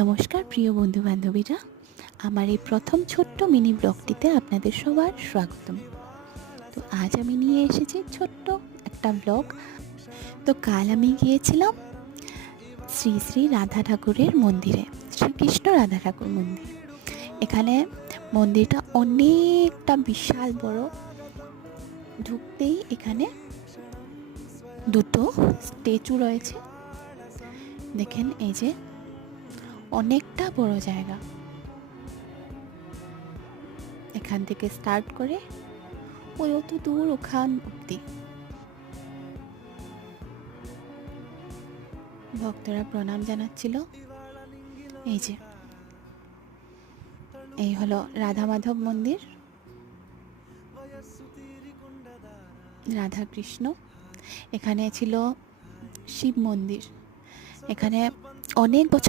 নমস্কার প্রিয় বন্ধু বান্ধবীরা, আমার এই প্রথম ছোট্ট মিনি ব্লগটিতে আপনাদের সবার স্বাগতম। তো আজ আমি নিয়ে এসেছি ছোট্ট একটা ব্লগ। তো কাল আমি গিয়েছিলাম শ্রী শ্রী রাধা ঠাকুরের মন্দিরে, শ্রীকৃষ্ণ রাধা ঠাকুর মন্দির। এখানে মন্দিরটা অনেকটা বিশাল বড়। ঢুকতেই এখানে দুটো স্ট্যাচু রয়েছে, দেখেন এই যে, অনেকটা বড় জায়গা। এখান থেকে স্টার্ট করে ওই অত দূর ওখান অব্দি ভক্তরা প্রণাম জানাচ্ছিল। এই যে, এই হলো রাধা মাধব মন্দির, রাধা কৃষ্ণ। এখানে ছিল শিব মন্দির। এখানে অনেক বছর